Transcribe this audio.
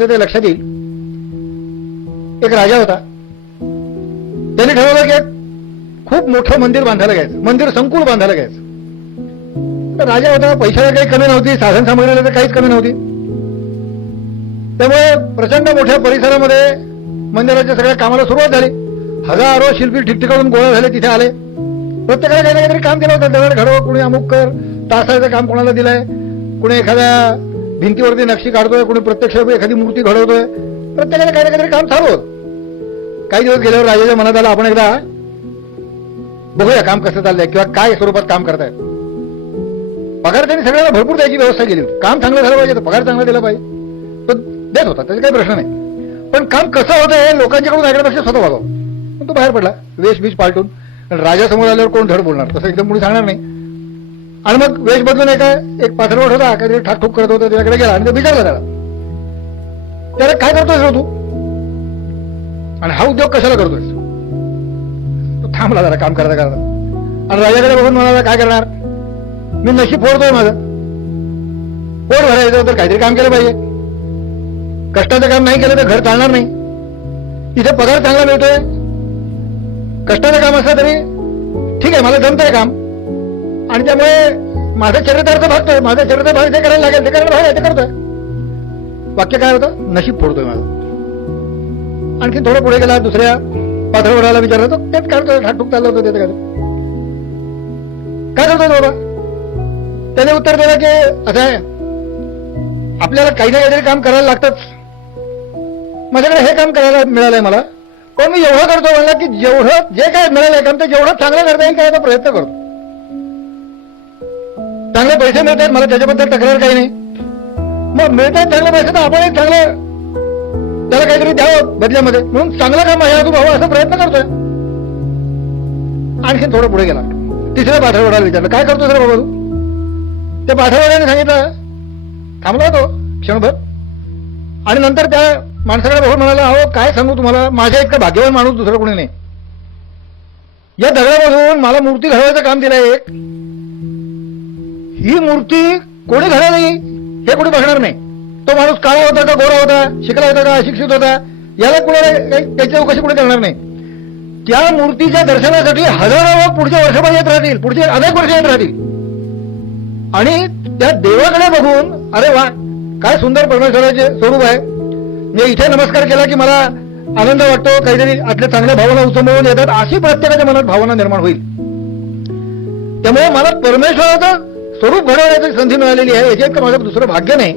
ते लक्षात येईल. एक राजा होता. त्याने ठरवलं की खूप मोठं मंदिर बांधायला घ्यायचं, मंदिर संकुल बांधायला घ्यायचं. तर राजा होता, पैशाला काही कमी नव्हती, साधन सामग्रीला तर काहीच कमी नव्हती. त्यामुळे प्रचंड मोठ्या परिसरामध्ये मंदिराच्या सगळ्या कामाला सुरुवात झाली. हजारो शिल्पी ठिकठिकाणून गोळा झाले, तिथे आले. प्रत्येकाला काही ना काहीतरी काम केलं होतं. दगड घडव, कुणी अमुक कर, तासाचं काम कोणाला दिलंय, कुणी एखाद्या भिंतीवरती नक्षी काढतोय, कुणी प्रत्यक्ष एखादी मूर्ती घडवतोय. प्रत्येकाला काही ना काहीतरी काम चालू होत. काही दिवस गेल्यावर राजाच्या मनात आलं, आपण एकदा बघूया काम कसं चाललंय किंवा काय स्वरूपात काम करतायत. पगार त्यांनी सगळ्यांना भरपूर द्यायची व्यवस्था केली होती. काम चांगलं झालं पाहिजे, तर पगार चांगला दिला पाहिजे, तो देत होता, त्याचा काही प्रश्न नाही. पण काम कसं होतं हे लोकांच्याकडून ऐकण्यापेक्षा स्वतः बघावं. पण तो बाहेर पडला वेश बीज पालटून. राजासमोर आल्यावर कोण धड बोलणार, तसं एकदम कोणी सांगणार नाही. आणि मग वेश बदलून एक पाथरवट होता, काहीतरी ठाकठूक करत होता, त्याच्याकडे गेला आणि तो विचारला त्याला काय करतोय तू आणि हा उद्योग कशाला करतोय. तो थांबला जरा काम करता करता आणि राजाकडे बघून म्हणाला, काय करणार, मी नशीब फोडतोय माझं. पोट भरायचं तर काहीतरी काम केलं पाहिजे. कष्टाचं काम नाही केलं तर घर चालणार नाही. इथे पगार चांगला मिळतोय, कष्टाचं काम असलं तरी ठीक आहे, मला जमतंय काम आणि त्यामुळे माझं चरितार्थ भागतोय, माझं चरित्र भाग जे करायला लागेल ते करायला भाग ते करतोय. वाक्य काय होतं, नशीब फोडतोय माझं. आणखी थोडं पुढे गेला, दुसऱ्या पाथरवडाला विचारलं तर तेच करतोय, ठाकठूक चाललं होतं ते काय करतोय बाबा. त्याने उत्तर दिलं की असं आहे, आपल्याला काही ना काहीतरी काम करायला लागतंच. माझ्याकडे हे काम करायला मिळालंय मला, पण मी एवढं करतो म्हणलं की जेवढं जे काय मिळालंय काम ते जेवढं चांगलं करता येईल करायचा प्रयत्न करतो. चांगले पैसे मिळतात मला, त्याच्याबद्दल तक्रार काही नाही. मग मिळतात चांगले पैसे तर आपण चांगलं त्याला काहीतरी द्यावं बदल्यामध्ये, म्हणून चांगलं काम माझ्या हातून व्हावं असा प्रयत्न करतोय. आणखी थोडं पुढे गेला, तिसऱ्या पाठवड्याला विचारलं, काय करतो सर बाबा तू. त्या पाठवड्याने सांगितलं, थांबला तो क्षणभर आणि नंतर त्या माणसाकडे बघून म्हणाला, अहो काय सांगू तुम्हाला, माझ्या इतका भाग्यवान माणूस दुसरं कोणी नाही. या दगडामधून मला मूर्ती घडवायचं काम दिलंय एक. ही मूर्ती कोणी घडवली नाही हे कोणी बघणार नाही. तो माणूस काळा होता का गोरा होता, शिकला होता का अशिक्षित होता, याला कोणाला त्याची चौकशी कोणी करणार नाही. त्या मूर्तीच्या दर्शनासाठी हजारो लोक पुढच्या वर्षभर येत राहतील, पुढचे अनेक वर्ष येत राहतील. आणि त्या देवाकडे बघून अरे वा काय सुंदर परमेश्वराचे स्वरूप आहे, मी इथे नमस्कार केला की मला आनंद वाटतो, काहीतरी आतल्या चांगल्या भावना उचंबळून येतात, अशी प्रत्येकाच्या मनात भावना निर्माण होईल. त्यामुळे मला परमेश्वराचं स्वरूप घडवण्याची संधी मिळालेली आहे, याचे माझं दुसरं भाग्य नाही.